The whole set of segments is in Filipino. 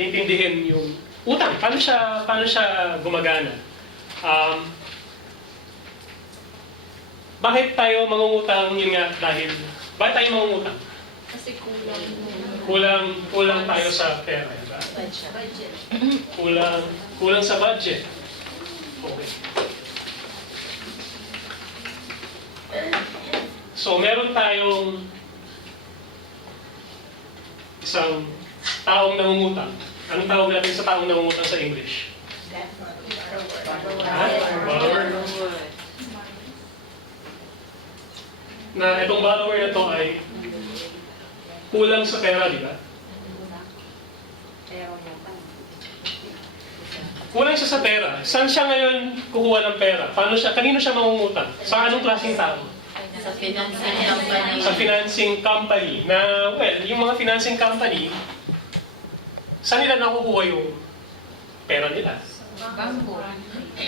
intindihin yung utang. Paano siya gumagana? Bakit tayo mangungutang? Yun nga, bakit tayo mangungutang? Kasi Kulang tayo sa pera, diba? budget. Kulang sa budget. Okay. So, meron tayong isang taong nangungutang. Anong tawag natin sa taong nangungutang sa English? Borrower. Na itong borrower na to ay kulang sa pera, di ba? Kulang siya sa pera. Saan siya ngayon kukuha ng pera? Kanino siya mangungutang? Sa anong klaseng tao? Sa financing company. Sa financing company. Na, well, yung mga financing company, saan nila nakukuha yung pera nila? Bangko.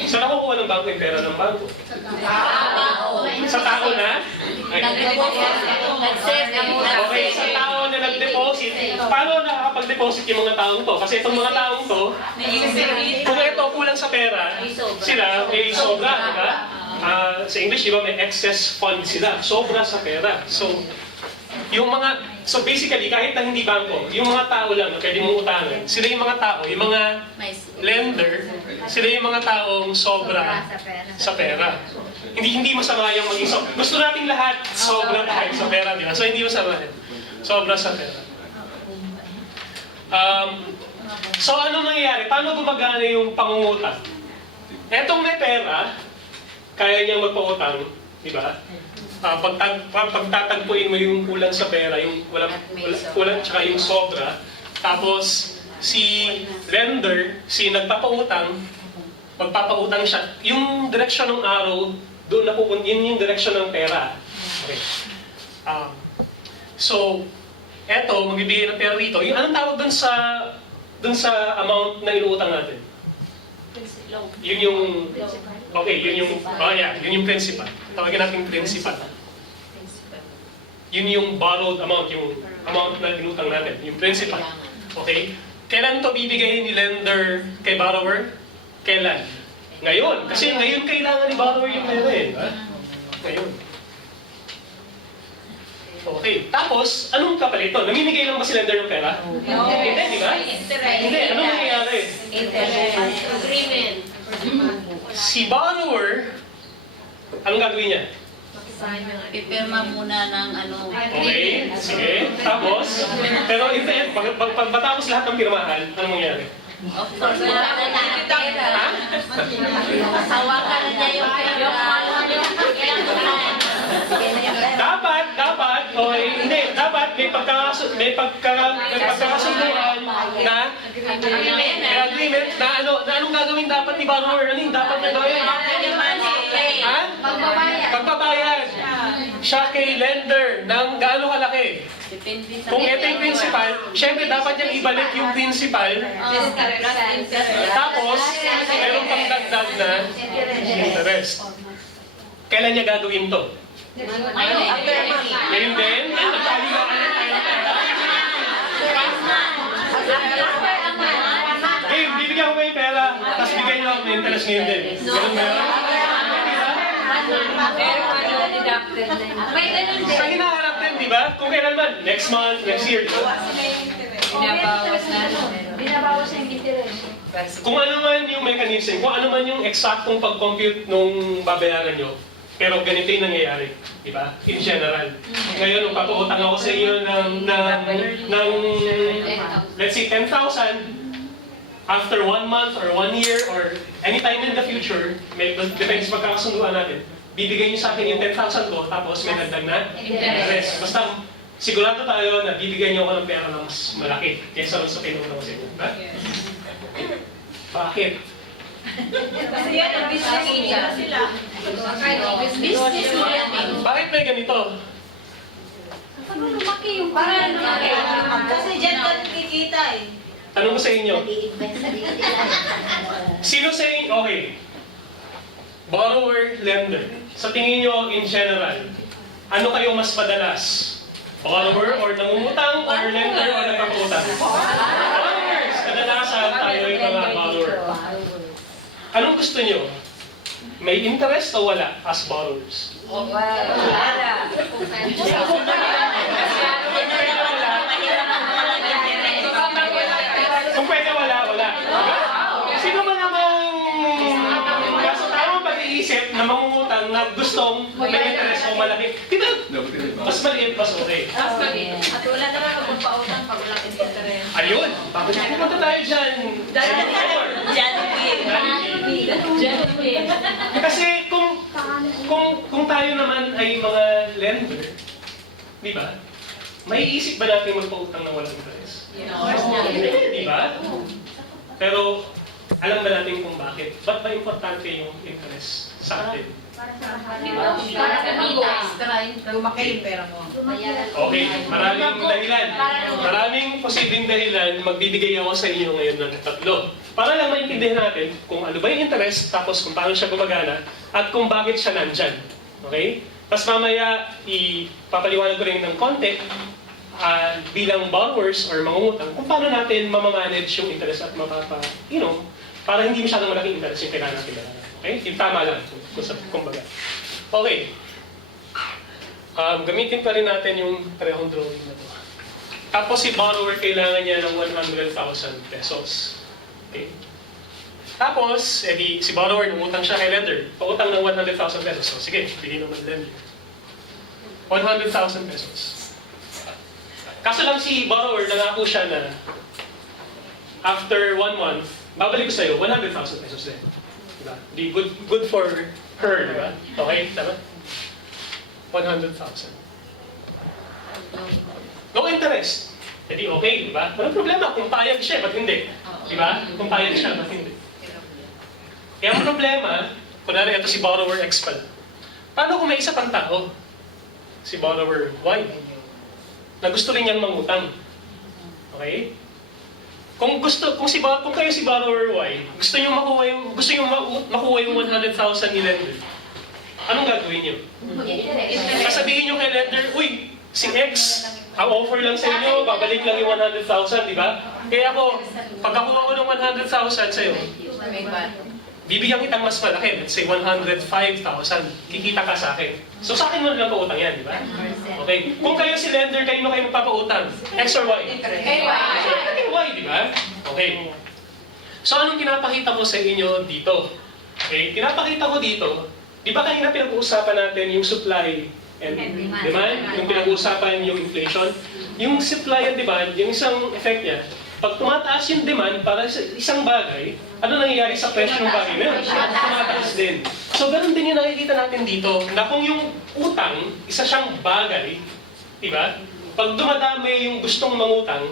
Saan nakukuha ng bangko yung pera ng bangko? Sa tao na? Okay, sa tao na nag-deposit. Paano nakakapag-deposit yung mga taong to? Kasi itong mga taong to, kung ito kulang sa pera, sila may sobra, di ba? Sa English, di ba, may excess fund sila. Sobra sa pera. So basically, kahit na hindi bangko, yung mga tao lang na pwede mong utangan, sila yung mga tao, yung mga lender, sila yung mga taong sobra sa pera. Hindi masama yung maging sobra. Gusto nating lahat sobra tayo sa pera, di ba? So hindi masama yan. Sobra sa pera. So ano nangyayari? Paano gumagana yung pangungutang? Etong may pera, kaya niyang magpautang, di ba? Pagtatagpuin mo yung kulang sa pera, yung kulang tsaka yung sobra, tapos si lender, si nagpapautang, magpapautang siya, yung direksyon ng araw, doon na pupunta, yun yung direksyon ng pera. Okay. So, eto, magbibigay ng pera rito. Yung anong tawag dun sa amount na inuutang natin? Yun yung, okay, yun yung principal. Tawagin natin principal. Yun yung borrowed amount, yung amount na inutang natin, yung principal. Okay? Kailan to bibigay ni lender kay borrower? Kailan? Ngayon. Kasi ngayon kailangan ni borrower yung pera eh. Ngayon. Okay. Tapos, anong kapalit to? Namimigay lang ba si lender ng pera? Hindi, di ba? Hindi. Anong nangyayari? Agreement. Si borrower, anong gagawin niya? Pipirma muna ng ano. Okay, sige. Tapos, pero in the end, pagbatapos lahat ng pirmahan, anong mangyayari? Of course, wala na lang pera. Ha? Hawakan na niya yung pera. Dapat, okay, hindi, dapat may pagkakasunduan na agreement na anong gagawin dapat ni borrower? Ano yung dapat na gawin? Ha? Pagbabayad. Siya kay lender ng gaano kalaki. Kung ito yung principal, syempre dapat niyang ibalik yung principal. Tapos, meron pang dagdag na interest. Kailan niya gagawin to? Ngayon din? Nagpaliwaan na tayo ng pera. Eh, bibigyan ko kayo yung pera, tapos bigyan niyo ako ng interest ngayon din. Ganun ba yun? Sa hinaharap din, di ba? Kung kailan man, next month, next year, di ba? Binabawas yung interest. Kung ano man yung mechanism, kung ano man yung eksaktong pag-compute nung babayaran nyo, pero ganito yung nangyayari, di ba? In general. Ngayon, kung papautang ako sa inyo ng let's say, 10,000, after 1 month or 1 year or anytime in the future, depende sa pagkakasunduan natin, bibigay niyo sa akin yung 10,000 ko, tapos may dagdag na interest. Basta, sigurado tayo na bibigyan niyo ako ng pera na mas malaki kaysa sa pinunta ko sa inyo. Bakit? Kasi yan, ang business nila sila. Business mo yan. Bakit may ganito? Ano lumaki yung parang lumaki? Kasi dyan ka nakikita eh. Tanong ko sa inyo. Sino sa inyo? Okay. Borrower, lender. Sa tingin nyo, in general, ano kayo mas madalas? Borrower or nangungutang or lender or nagpapautang? Borrowers! saan tayo yung mga borrower. Anong gusto nyo? May interest o wala as borrowers? Kung pwede wala, wala. Sino ba namang nasa tamang pag-iisip na mangungutang na gustong may interest o malaki? Mas maliit, mas okay. At wala naman magpapautang pag wala kang interest. Ayun! Bakit pupunta tayo dyan? Kasi kung tayo naman ay mga lender, di ba? May isip ba natin magpautang na walang interest? Di ba? Pero alam ba natin kung bakit? Ba't ba importante yung interest sa atin? Para kumita. Lumaki yung pera mo. Okay, maraming dahilan. Maraming posibleng dahilan magbibigay ako sa inyo ngayon ng tatlo. Para lang maintindihan natin kung ano ba yung interest, tapos kung paano siya gumagana, at kung bakit siya nandyan. Okay? Tapos mamaya, ipapaliwanag ko rin ng konti bilang borrowers or mangungutang kung paano natin mamamanage yung interest at para hindi masyadong malaking interest yung kailangan natin. Okay? Yung tama lang, kumbaga. Okay. Gamitin pa rin natin yung parehong drawing na to. Tapos si borrower kailangan niya ng 100,000 pesos. Okay. Tapos, si borrower nangutang siya kay lender. Pautang ng 100,000 pesos. So, sige, bigyan naman lender. 100,000 pesos. Kaso lang si borrower, nangako siya na after 1 month, babalik ko sa'yo 100,000 pesos din. Diba? Di good for her, diba? Okay, tama? 100,000. No interest. Hindi okay, diba? Walang problema kung payag siya, ba't hindi? Diba? Kung payag siya, ba't hindi? Kaya ang problema, kunwari ito si borrower X pala. Paano kung may isa pang tao? Si borrower Y. Na gusto rin niyang mangutang. Okay? Kung kayo si borrower Y, gusto niyo makuha yung 100,000 ni lender. Anong gagawin niyo? Sasabihin niyo kay lender, uy, si X, ang offer lang sa inyo, babalik lang yung 100,000, di ba? Kaya ako, pagkakuha ko ng 100,000 sa'yo, bibigyan kitang mas malaki, let's say 105,000, kikita ka sa akin. So sa akin mo lang pautang yan, di ba? Okay. Kung kayo si lender, kayo kayo magpapautang? X or Y? Y, di ba? Okay. So anong pinapakita ko sa inyo dito? Okay, pinapakita ko dito, di ba kanina pinag-uusapan natin yung supply and demand? Yung pinag-uusapan yung inflation? Yung supply and demand, yung isang effect niya, pag tumataas yung demand para sa isang bagay, ano nangyayari sa presyo ng bagay na yun? Tumataas din. So, ganun din yung nakikita natin dito, na kung yung utang, isa siyang bagay, di ba? Pag dumadami yung gustong mangutang,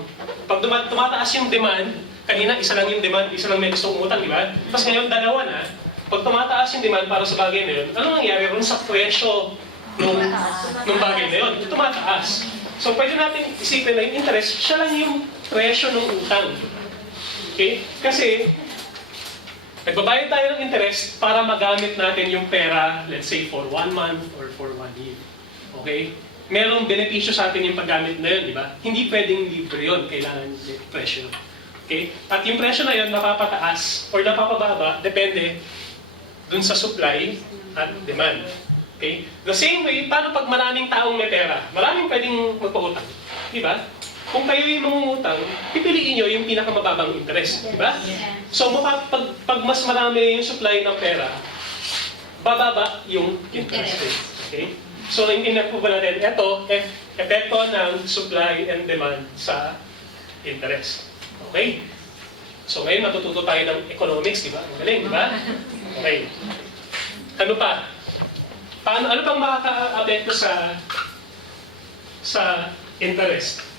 pag tumataas yung demand, kanina isa lang yung demand, isa lang may gustong umutang, di ba? Tapos ngayon, dalawa na, pag tumataas yung demand para sa bagay na yun, ano nangyayari rin sa presyo ng bagay na yun? Tumataas. So, pwede natin isipin na yung interest, siya lang yung presyo ng utang. Okay? Kasi, nagbabayad tayo ng interest para magamit natin yung pera, let's say, for 1 month or for 1 year. Okay? Merong benepisyo sa atin yung paggamit na yun, di ba? Hindi pwedeng libre yun, kailangan yung presyo. Okay? At yung presyo na yun, napapataas or napapababa, depende dun sa supply at demand. Okay? The same way, paano pag maraming taong may pera? Maraming pwedeng magpautang. Di ba? Kung kayo yung mangungutang, pipiliin nyo yung pinakamababang interest. Di ba? So, pag mas marami yung supply ng pera, bababa yung interest rate. Okay? So, naintindihan po ba natin? Ito, epekto ng supply and demand sa interest. Okay? So, ngayon matututo tayo ng economics, di ba? Ang galing, di ba? Okay. Ano pa? Ano pang makaka-apekto sa interest?